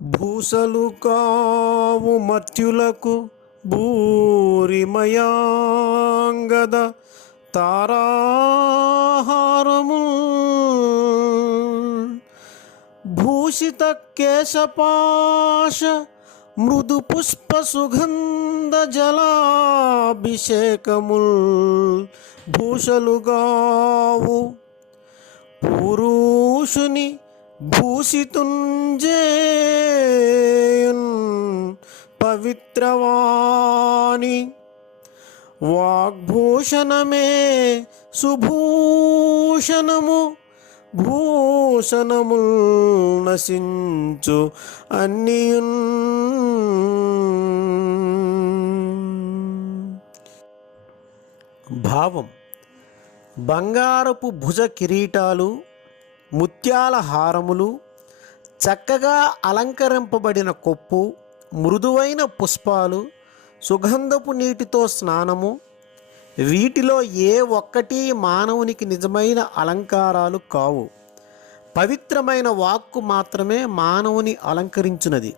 భూసలు కావు మత్యులకు భూరిమయాంగద తారాహారము భూషిత కేశపాశ మృదు పుష్ప సుగంధ జలాభిషేకముల్ భూషలుగావు. పురుషుని భూషితుంజేయున్ పవిత్రవాణి. వాగ్భూషణమే సుభూషణము భూషణముల్ నశించు అన్నియున్ భావం. బంగారపు భుజ కిరీటాలు ముత్యాల హారములు చక్కగా అలంకరింపబడిన కొప్పు మృదువైన పుష్పాలు సుగంధపు నీటితో స్నానము వీటిలో ఏ ఒక్కటి మానవునికి నిజమైన అలంకారాలు కావు. పవిత్రమైన వాక్కు మాత్రమే మానవుని అలంకరించినది.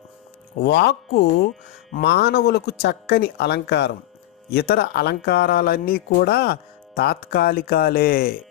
వాక్కు మానవులకు చక్కని అలంకారం. ఇతర అలంకారాలన్నీ కూడా తాత్కాలికాలే.